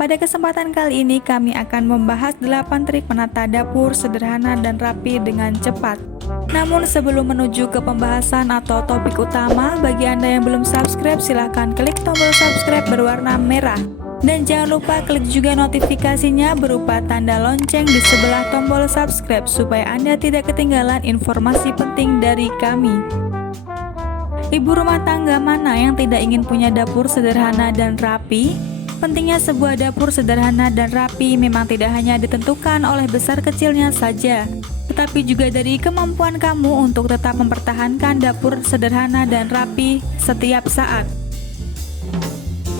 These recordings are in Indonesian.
Pada kesempatan kali ini kami akan membahas 8 trik menata dapur sederhana dan rapi dengan cepat. Namun sebelum menuju ke pembahasan atau topik utama, bagi Anda yang belum subscribe silahkan klik tombol subscribe berwarna merah. Dan jangan lupa klik juga notifikasinya berupa tanda lonceng di sebelah tombol subscribe supaya Anda tidak ketinggalan informasi penting dari kami. Ibu rumah tangga mana yang tidak ingin punya dapur sederhana dan rapi? Pentingnya sebuah dapur sederhana dan rapi memang tidak hanya ditentukan oleh besar kecilnya saja, tetapi juga dari kemampuan kamu untuk tetap mempertahankan dapur sederhana dan rapi setiap saat.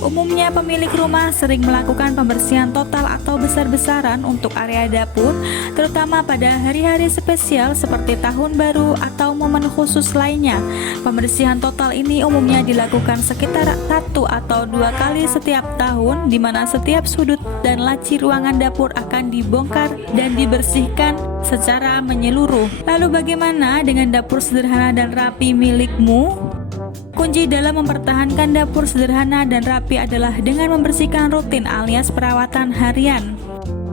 Umumnya pemilik rumah sering melakukan pembersihan total atau besar-besaran untuk area dapur, terutama pada hari-hari spesial seperti tahun baru atau momen khusus lainnya. Pembersihan total ini umumnya dilakukan sekitar 1 atau 2 kali setiap tahun, di mana setiap sudut dan laci ruangan dapur akan dibongkar dan dibersihkan secara menyeluruh. Lalu bagaimana dengan dapur sederhana dan rapi milikmu? Kunci dalam mempertahankan dapur sederhana dan rapi adalah dengan membersihkan rutin alias perawatan harian.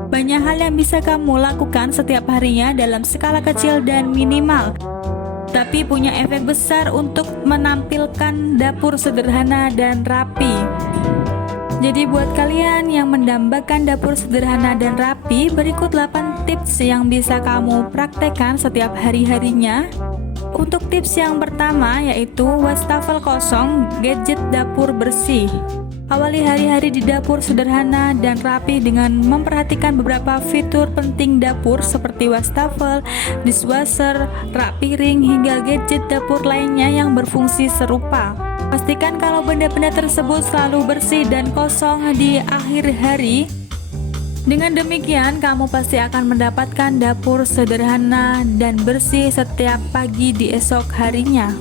Banyak hal yang bisa kamu lakukan setiap harinya dalam skala kecil dan minimal, tapi punya efek besar untuk menampilkan dapur sederhana dan rapi. Jadi buat kalian yang mendambakan dapur sederhana dan rapi, berikut 8 tips yang bisa kamu praktekkan setiap hari-harinya. Untuk tips yang pertama yaitu wastafel kosong, gadget dapur bersih. Awali hari-hari di dapur sederhana dan rapi dengan memperhatikan beberapa fitur penting dapur seperti wastafel, dishwasher, rak piring, hingga gadget dapur lainnya yang berfungsi serupa. Pastikan kalau benda-benda tersebut selalu bersih dan kosong di akhir hari. Dengan demikian, kamu pasti akan mendapatkan dapur sederhana dan bersih setiap pagi di esok harinya.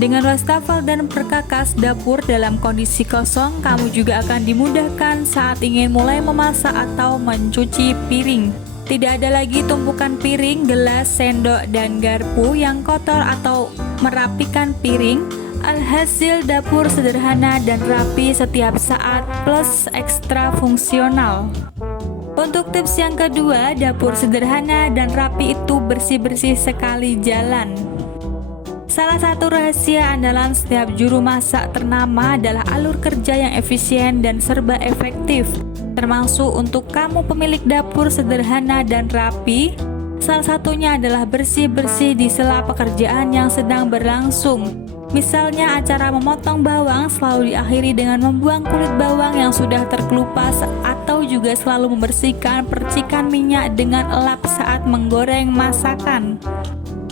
Dengan wastafel dan perkakas dapur dalam kondisi kosong, kamu juga akan dimudahkan saat ingin mulai memasak atau mencuci piring. Tidak ada lagi tumpukan piring, gelas, sendok, dan garpu yang kotor atau merapikan piring. Alhasil dapur sederhana dan rapi setiap saat plus ekstra fungsional. Untuk tips yang kedua, dapur sederhana dan rapi itu bersih-bersih sekali jalan. Salah satu rahasia andalan setiap juru masak ternama adalah alur kerja yang efisien dan serba efektif. Termasuk untuk kamu pemilik dapur sederhana dan rapi, salah satunya adalah bersih-bersih di sela pekerjaan yang sedang berlangsung. Misalnya acara memotong bawang selalu diakhiri dengan membuang kulit bawang yang sudah terkelupas, atau juga selalu membersihkan percikan minyak dengan elap saat menggoreng masakan.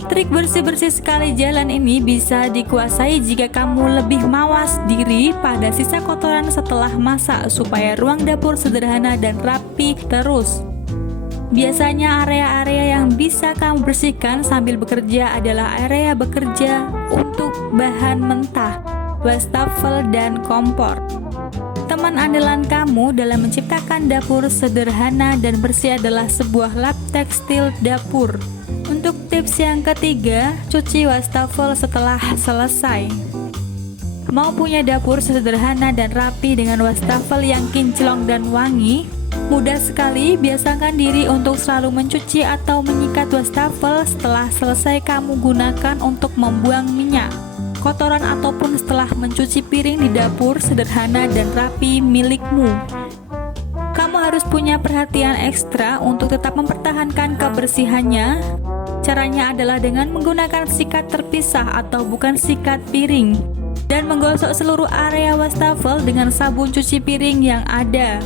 Trik bersih-bersih sekali jalan ini bisa dikuasai jika kamu lebih mawas diri pada sisa kotoran setelah masak supaya ruang dapur sederhana dan rapi terus. Biasanya area-area yang bisa kamu bersihkan sambil bekerja adalah area bekerja untuk bahan mentah, wastafel, dan kompor. Teman andalan kamu dalam menciptakan dapur sederhana dan bersih adalah sebuah lap tekstil dapur. Untuk tips yang ketiga, cuci wastafel setelah selesai. Mau punya dapur sederhana dan rapi dengan wastafel yang kinclong dan wangi? Mudah sekali, biasakan diri untuk selalu mencuci atau menyikat wastafel setelah selesai kamu gunakan untuk membuang minyak, kotoran, ataupun setelah mencuci piring di dapur sederhana dan rapi milikmu. Kamu harus punya perhatian ekstra untuk tetap mempertahankan kebersihannya. Caranya adalah dengan menggunakan sikat terpisah atau bukan sikat piring, dan menggosok seluruh area wastafel dengan sabun cuci piring yang ada.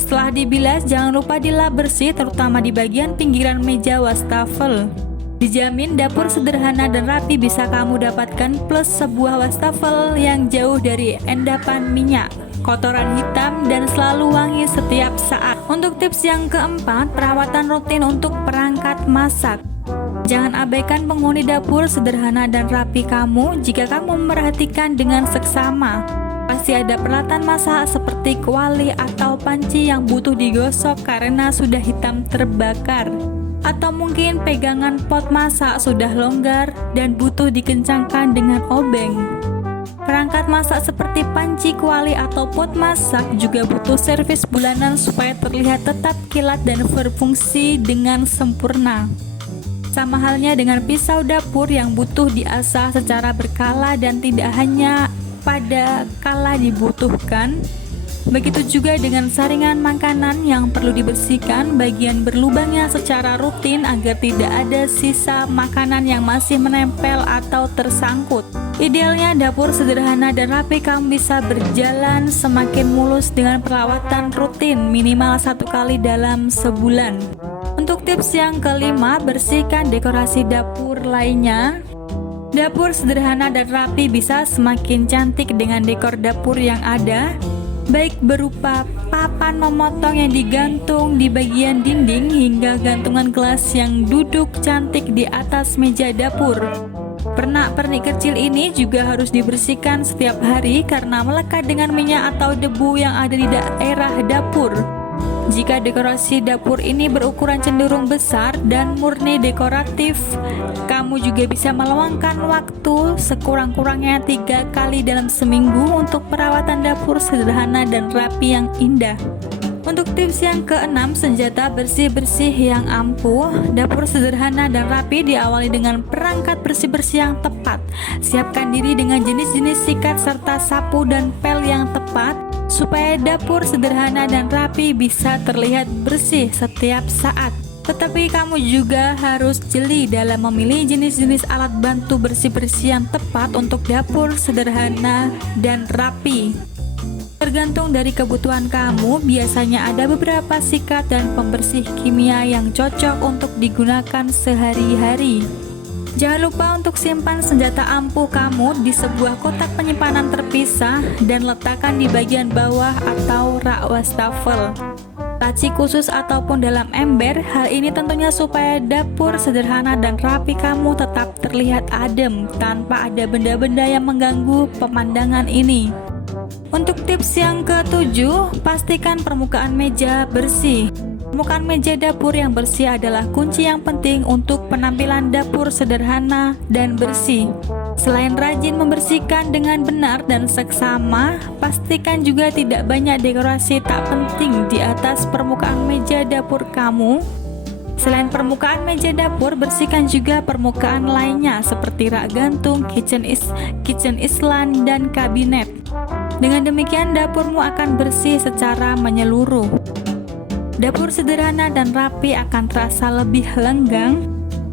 Setelah dibilas, jangan lupa dilap bersih terutama di bagian pinggiran meja wastafel. Dijamin dapur sederhana dan rapi bisa kamu dapatkan plus sebuah wastafel yang jauh dari endapan minyak, kotoran hitam, dan selalu wangi setiap saat. Untuk tips yang keempat, perawatan rutin untuk perangkat masak. Jangan abaikan penghuni dapur sederhana dan rapi kamu jika kamu memperhatikan dengan seksama. Pasti ada peralatan masak seperti kuali atau panci yang butuh digosok karena sudah hitam terbakar. Atau mungkin pegangan pot masak sudah longgar dan butuh dikencangkan dengan obeng. Perangkat masak seperti panci, kuali, atau pot masak juga butuh servis bulanan supaya terlihat tetap kilat dan berfungsi dengan sempurna. Sama halnya dengan pisau dapur yang butuh diasah secara berkala dan tidak hanya pada kala dibutuhkan. Begitu juga dengan saringan makanan yang perlu dibersihkan bagian berlubangnya secara rutin agar tidak ada sisa makanan yang masih menempel atau tersangkut. Idealnya dapur sederhana dan rapi kamu bisa berjalan semakin mulus dengan perawatan rutin minimal 1 kali dalam sebulan. Untuk tips yang kelima, bersihkan dekorasi dapur lainnya. Dapur sederhana dan rapi bisa semakin cantik dengan dekor dapur yang ada, baik berupa papan memotong yang digantung di bagian dinding hingga gantungan gelas yang duduk cantik di atas meja dapur. Pernak-pernik kecil ini juga harus dibersihkan setiap hari karena melekat dengan minyak atau debu yang ada di daerah dapur. Jika dekorasi dapur ini berukuran cenderung besar dan murni dekoratif, kamu juga bisa meluangkan waktu sekurang-kurangnya 3 kali dalam seminggu untuk perawatan dapur sederhana dan rapi yang indah. Untuk tips yang keenam, senjata bersih-bersih yang ampuh. Dapur sederhana dan rapi diawali dengan perangkat bersih-bersih yang tepat. Siapkan diri dengan jenis-jenis sikat serta sapu dan pel yang tepat supaya dapur sederhana dan rapi bisa terlihat bersih setiap saat. Tetapi kamu juga harus jeli dalam memilih jenis-jenis alat bantu bersih-bersih yang tepat untuk dapur sederhana dan rapi. Tergantung dari kebutuhan kamu, biasanya ada beberapa sikat dan pembersih kimia yang cocok untuk digunakan sehari-hari. Jangan lupa untuk simpan senjata ampuh kamu di sebuah kotak penyimpanan terpisah dan letakkan di bagian bawah atau rak wastafel, laci khusus ataupun dalam ember. Hal ini tentunya supaya dapur sederhana dan rapi kamu tetap terlihat adem tanpa ada benda-benda yang mengganggu pemandangan ini. Untuk tips yang ketujuh, pastikan permukaan meja bersih. Permukaan meja dapur yang bersih adalah kunci yang penting untuk penampilan dapur sederhana dan bersih. Selain rajin membersihkan dengan benar dan seksama, pastikan juga tidak banyak dekorasi tak penting di atas permukaan meja dapur kamu. Selain permukaan meja dapur, bersihkan juga permukaan lainnya seperti rak gantung, kitchen island, dan kabinet. Dengan demikian dapurmu akan bersih secara menyeluruh. Dapur sederhana dan rapi akan terasa lebih lenggang,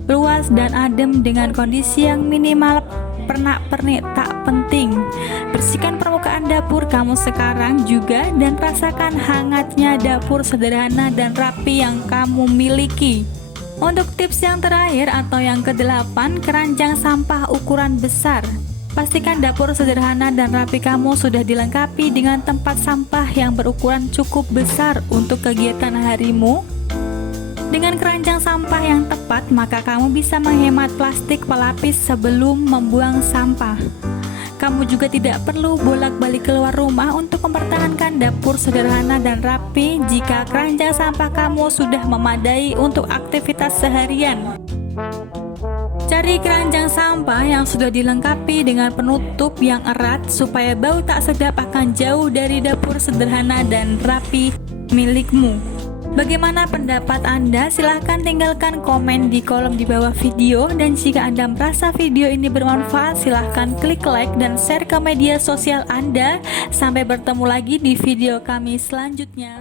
luas, dan adem dengan kondisi yang minimal pernak-pernik tak penting. Bersihkan permukaan dapur kamu sekarang juga dan rasakan hangatnya dapur sederhana dan rapi yang kamu miliki. Untuk tips yang terakhir atau yang ke-8, keranjang sampah ukuran besar. Pastikan dapur sederhana dan rapi kamu sudah dilengkapi dengan tempat sampah yang berukuran cukup besar untuk kegiatan harimu. Dengan keranjang sampah yang tepat, maka kamu bisa menghemat plastik pelapis sebelum membuang sampah. Kamu juga tidak perlu bolak-balik keluar rumah untuk mempertahankan dapur sederhana dan rapi jika keranjang sampah kamu sudah memadai untuk aktivitas seharian. Cari keranjang sampah yang sudah dilengkapi dengan penutup yang erat supaya bau tak sedap akan jauh dari dapur sederhana dan rapi milikmu. Bagaimana pendapat Anda? Silahkan tinggalkan komen di kolom di bawah video, dan jika Anda merasa video ini bermanfaat, silahkan klik like dan share ke media sosial Anda. Sampai bertemu lagi di video kami selanjutnya.